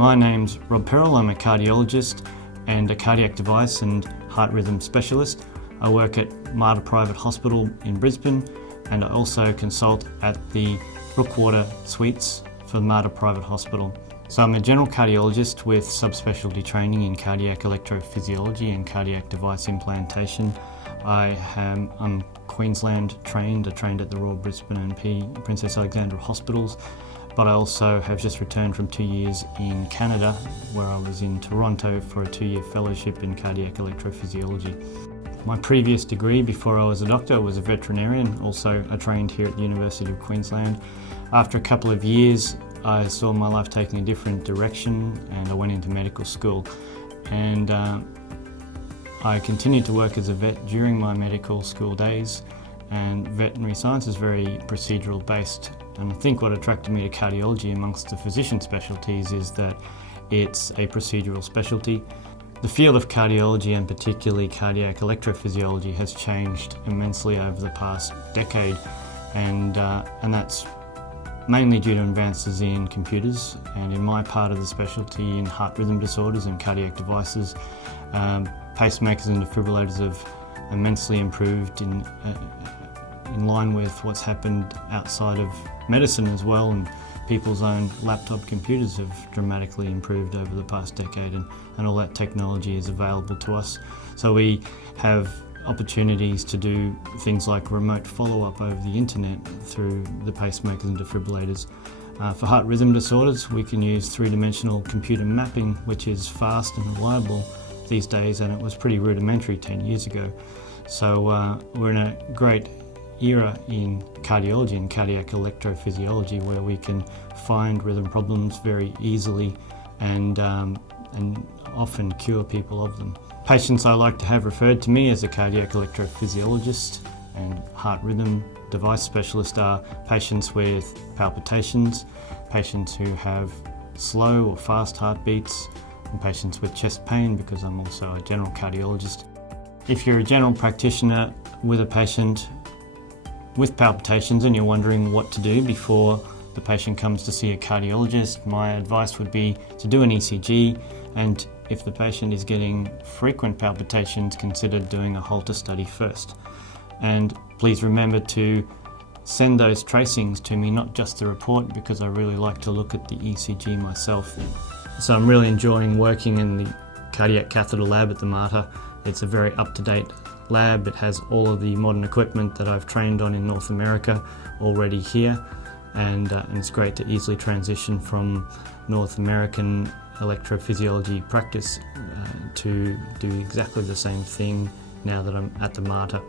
My name's Rob Perel. I'm a cardiologist and a cardiac device and heart rhythm specialist. I work at Mater Private Hospital in Brisbane, and I also consult at the Brookwater Suites for Mater Private Hospital. So I'm a general cardiologist with subspecialty training in cardiac electrophysiology and cardiac device implantation. I'm Queensland trained. I trained at the Royal Brisbane and Princess Alexandra Hospitals, but I also have just returned from 2 years in Canada, where I was in Toronto for a 2-year fellowship in cardiac electrophysiology. My previous degree before I was a doctor was a veterinarian. Also, I trained here at the University of Queensland. After a couple of years, I saw my life taking a different direction and I went into medical school. And I continued to work as a vet during my medical school days, and veterinary science is very procedural based. And I think what attracted me to cardiology amongst the physician specialties is that it's a procedural specialty. The field of cardiology, and particularly cardiac electrophysiology, has changed immensely over the past decade, and that's mainly due to advances in computers, and in my part of the specialty in heart rhythm disorders and cardiac devices, pacemakers and defibrillators have immensely improved in line with what's happened outside of medicine as well, and people's own laptop computers have dramatically improved over the past decade, and all that technology is available to us. So we have opportunities to do things like remote follow-up over the internet through the pacemakers and defibrillators. For heart rhythm disorders, we can use three-dimensional computer mapping, which is fast and reliable these days, and it was pretty rudimentary 10 years ago. So we're in a great era in cardiology and cardiac electrophysiology where we can find rhythm problems very easily and often cure people of them. Patients I like to have referred to me as a cardiac electrophysiologist and heart rhythm device specialist are patients with palpitations, patients who have slow or fast heartbeats, and patients with chest pain, because I'm also a general cardiologist. If you're a general practitioner with a patient with palpitations and you're wondering what to do before the patient comes to see a cardiologist, my advice would be to do an ECG, and if the patient is getting frequent palpitations, consider doing a Holter study first. And please remember to send those tracings to me, not just the report, because I really like to look at the ECG myself. So I'm really enjoying working in the cardiac catheter lab at the Mater. It's a very up-to-date lab. It has all of the modern equipment that I've trained on in North America already here, and it's great to easily transition from North American electrophysiology practice to do exactly the same thing now that I'm at the Mater.